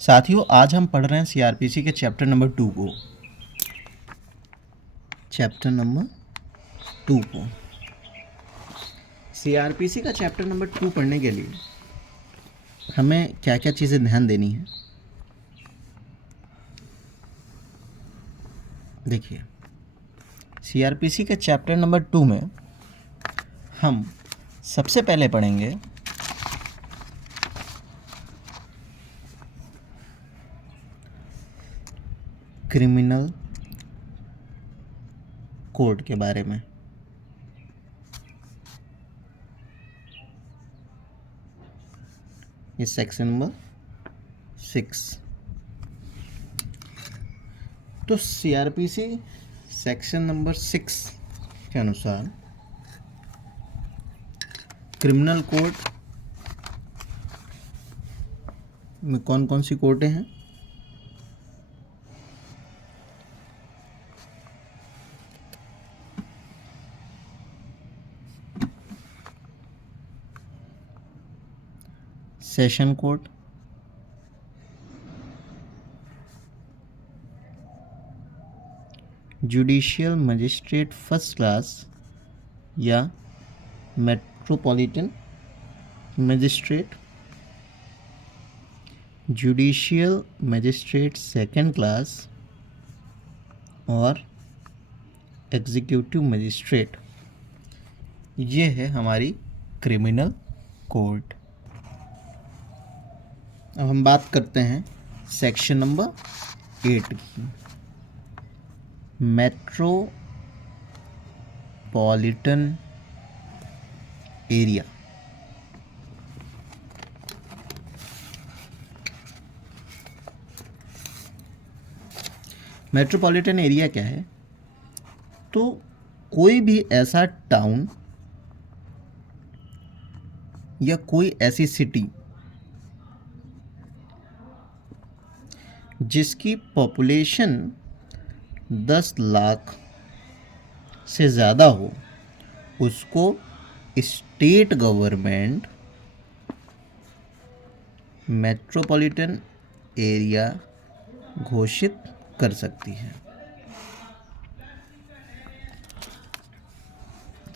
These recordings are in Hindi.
साथियों, आज हम पढ़ रहे हैं सीआरपीसी के चैप्टर नंबर 2 को। चैप्टर नंबर 2 को सीआरपीसी का चैप्टर नंबर 2 पढ़ने के लिए हमें क्या क्या चीज़ें ध्यान देनी है। देखिए, सीआरपीसी के चैप्टर नंबर 2 में हम सबसे पहले पढ़ेंगे क्रिमिनल कोड के बारे में। ये सेक्शन नंबर 6। तो सीआरपीसी सेक्शन नंबर 6 के अनुसार क्रिमिनल कोड में कौन कौन सी कोर्टें हैं? Session court, judicial magistrate first class या metropolitan magistrate, judicial magistrate second class और एग्जीक्यूटिव मजिस्ट्रेट। ये है हमारी क्रिमिनल कोर्ट। अब हम बात करते हैं सेक्शन नंबर 8 की, मेट्रोपॉलिटन एरिया। मेट्रोपॉलिटन एरिया क्या है? तो कोई भी ऐसा टाउन या कोई ऐसी सिटी जिसकी पॉपुलेशन 10 लाख से ज़्यादा हो, उसको स्टेट गवर्नमेंट मेट्रोपॉलिटन एरिया घोषित कर सकती है।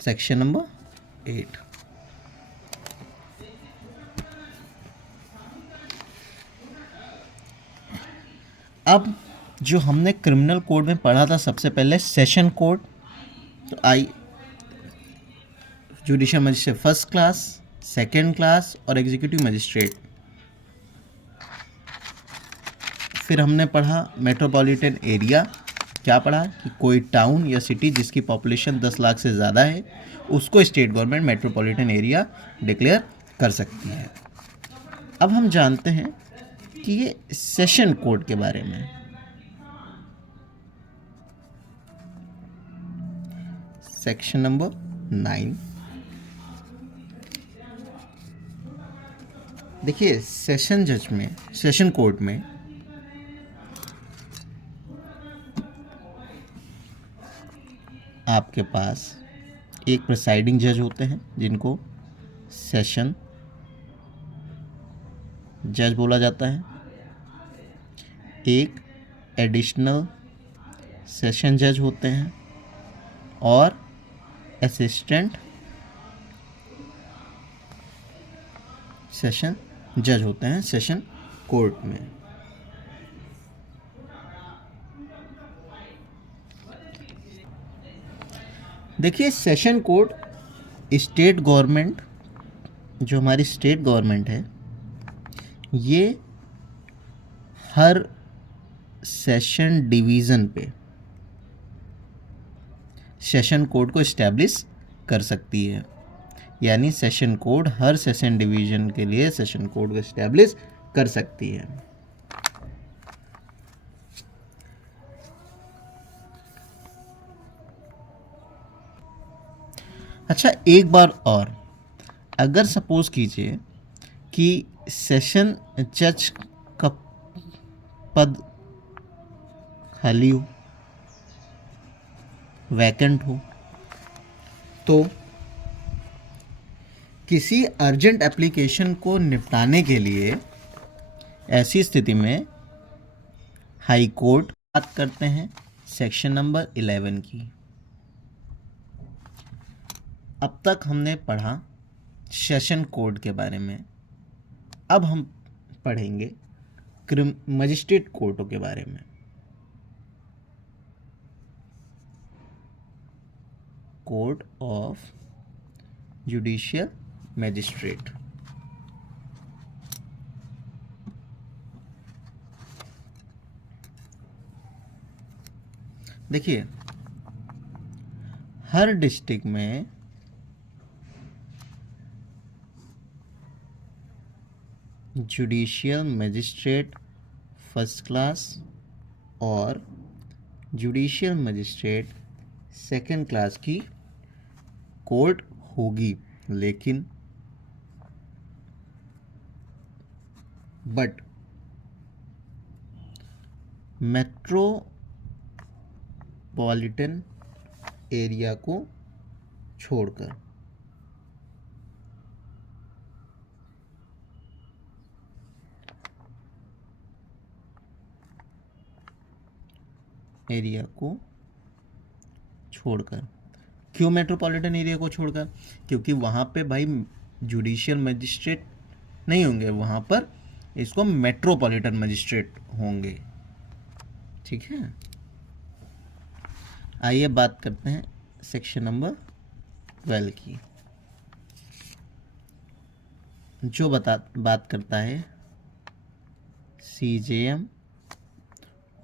Section number 8। अब जो हमने क्रिमिनल कोड में पढ़ा था सबसे पहले सेशन कोड, तो judicial magistrate first class, second class और एग्जीक्यूटिव मजिस्ट्रेट। फिर हमने पढ़ा मेट्रोपॉलिटन एरिया। क्या पढ़ा कि कोई टाउन या सिटी जिसकी पॉपुलेशन 10 लाख से ज़्यादा है, उसको state government metropolitan area declare कर सकती है। अब हम जानते हैं कि ये सेशन कोड के बारे में। Section number 9। देखिए, सेशन जज में, सेशन कोर्ट में आपके पास एक प्रिसाइडिंग जज होते हैं जिनको सेशन जज बोला जाता है, एक एडिशनल सेशन जज होते हैं और असिस्टेंट सेशन जज होते हैं सेशन कोर्ट में। देखिए, सेशन कोर्ट स्टेट गवर्नमेंट, जो हमारी स्टेट गवर्नमेंट है, ये हर सेशन डिवीज़न पे सेशन कोड को इस्टेब्लिश कर सकती है। यानी सेशन कोड हर सेशन डिवीज़न के लिए सेशन कोड को इस्टेब्लिश कर सकती है। अच्छा, एक बार और, अगर सपोज कीजिए कि सेशन जज का पद खाली हो, वैकेंट हो, तो किसी अर्जेंट एप्लीकेशन को निपटाने के लिए ऐसी स्थिति में हाई कोर्ट बात करते हैं सेक्शन नंबर 11 की। अब तक हमने पढ़ा सेशन कोड के बारे में, अब हम पढ़ेंगे मजिस्ट्रेट कोर्टों के बारे में। Code of judicial magistrate. देखिए, हर डिस्ट्रिक्ट में जुडिशियल मैजिस्ट्रेट फर्स्ट क्लास और जुडिशियल मैजिस्ट्रेट सेकंड क्लास की कोर्ट होगी, लेकिन बट मेट्रोपॉलिटन एरिया को छोड़कर। एरिया को छोड़कर। क्यों मेट्रोपॉलिटन एरिया को छोड़कर? क्योंकि वहाँ पे भाई जुडिशियल मजिस्ट्रेट नहीं होंगे, वहाँ पर इसको मेट्रोपॉलिटन मजिस्ट्रेट होंगे। ठीक है, आइए बात करते हैं सेक्शन नंबर 12 की, जो बात करता है सीजेएम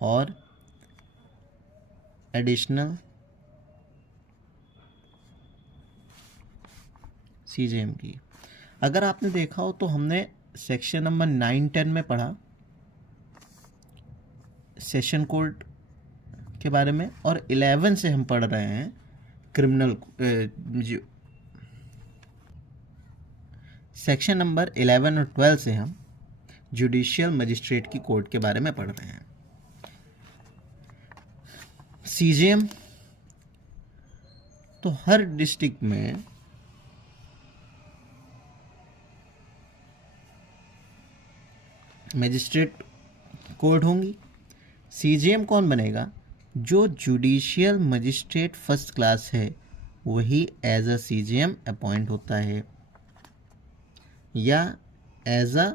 और एडिशनल सीजेएम की। अगर आपने देखा हो तो हमने सेक्शन नंबर 9, 10 में पढ़ा सेशन कोर्ट के बारे में, और 11 से हम पढ़ रहे हैं क्रिमिनल सेक्शन नंबर 11 और 12 से हम जुडिशियल मजिस्ट्रेट की कोर्ट के बारे में पढ़ रहे हैं। सीजेएम तो हर डिस्ट्रिक्ट में मजिस्ट्रेट कोर्ट होंगी। सीजेएम कौन बनेगा? जो जुडिशियल मजिस्ट्रेट फर्स्ट क्लास है वही एज अ सीजेएम अपॉइंट होता है, या as a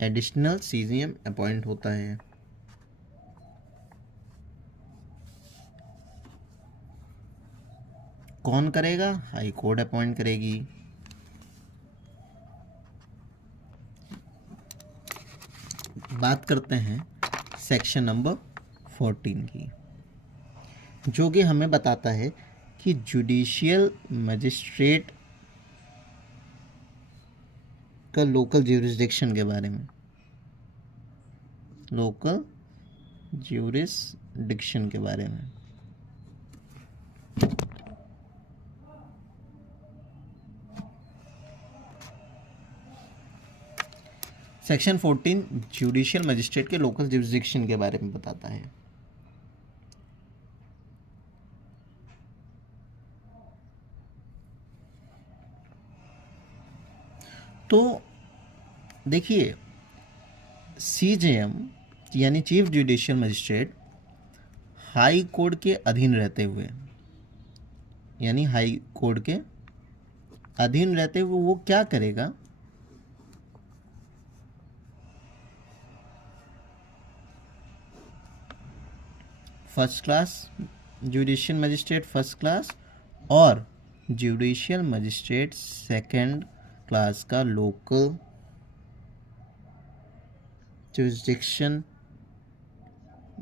additional CJM appoint होता है। कौन करेगा? हाई कोर्ट अपॉइंट करेगी। बात करते हैं सेक्शन नंबर 14 की, जो कि हमें बताता है कि जुडिशियल मजिस्ट्रेट का लोकल ज्यूरिसडिक्शन के बारे में। लोकल ज्यूरिसडिक्शन के बारे में। सेक्शन 14 जुडिशियल मजिस्ट्रेट के लोकल ज्यूरिसडिक्शन के बारे में बताता है। तो देखिए, सीजेएम यानी chief judicial magistrate high court के अधीन रहते हुए, यानी हाई कोर्ट के अधीन रहते हुए वो क्या करेगा? First class judicial magistrate first class और जुडिशियल मजिस्ट्रेट सेकंड क्लास का लोकल जुरिसडिक्शन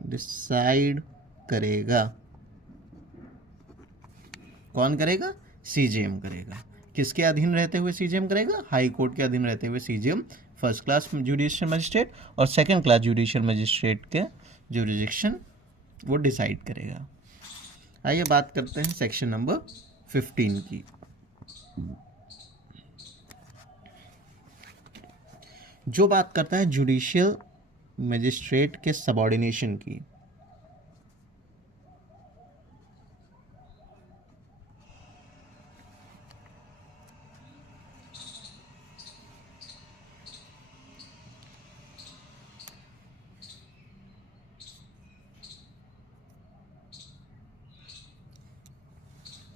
डिसाइड करेगा। कौन करेगा? सीजेएम करेगा। किसके अधीन रहते हुए सीजेएम करेगा? हाई कोर्ट के अधीन रहते हुए CJM first class judicial magistrate और सेकंड क्लास जुडिशियल मजिस्ट्रेट के जुरिसडिक्शन वो डिसाइड करेगा। आइए बात करते हैं सेक्शन नंबर 15 की, जो बात करता है जुडिशियल मजिस्ट्रेट के सबऑर्डिनेशन की।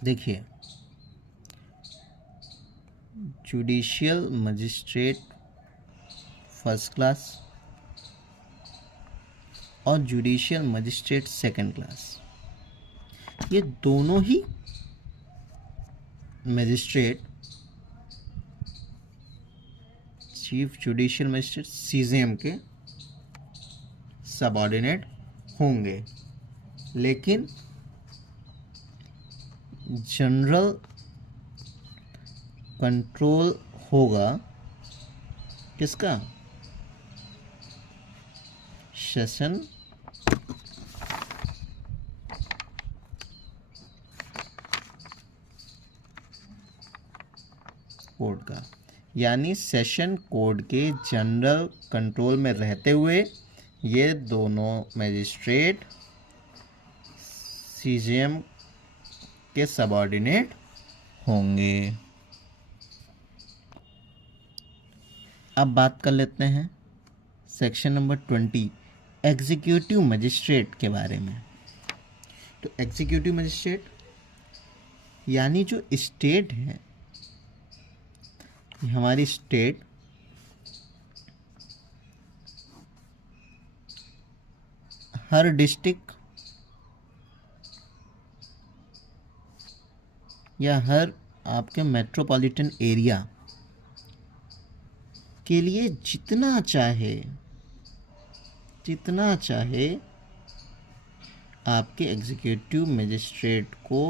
देखिए, जुडिशियल मजिस्ट्रेट फर्स्ट क्लास और जुडिशियल मजिस्ट्रेट सेकंड क्लास, ये दोनों ही magistrate chief judicial magistrate CJM के सबऑर्डिनेट होंगे, लेकिन जनरल कंट्रोल होगा किसका? सेशन कोर्ट का, यानी सेशन कोर्ट के जनरल कंट्रोल में रहते हुए ये दोनों मजिस्ट्रेट सीजेएम के सबऑर्डिनेट होंगे। अब बात कर लेते हैं सेक्शन नंबर 20 एग्जीक्यूटिव मजिस्ट्रेट के बारे में। तो एग्जीक्यूटिव मजिस्ट्रेट यानी जो स्टेट है, हमारी स्टेट हर डिस्ट्रिक्ट या हर आपके मेट्रोपॉलिटन एरिया के लिए जितना चाहे आपके एग्जीक्यूटिव मजिस्ट्रेट को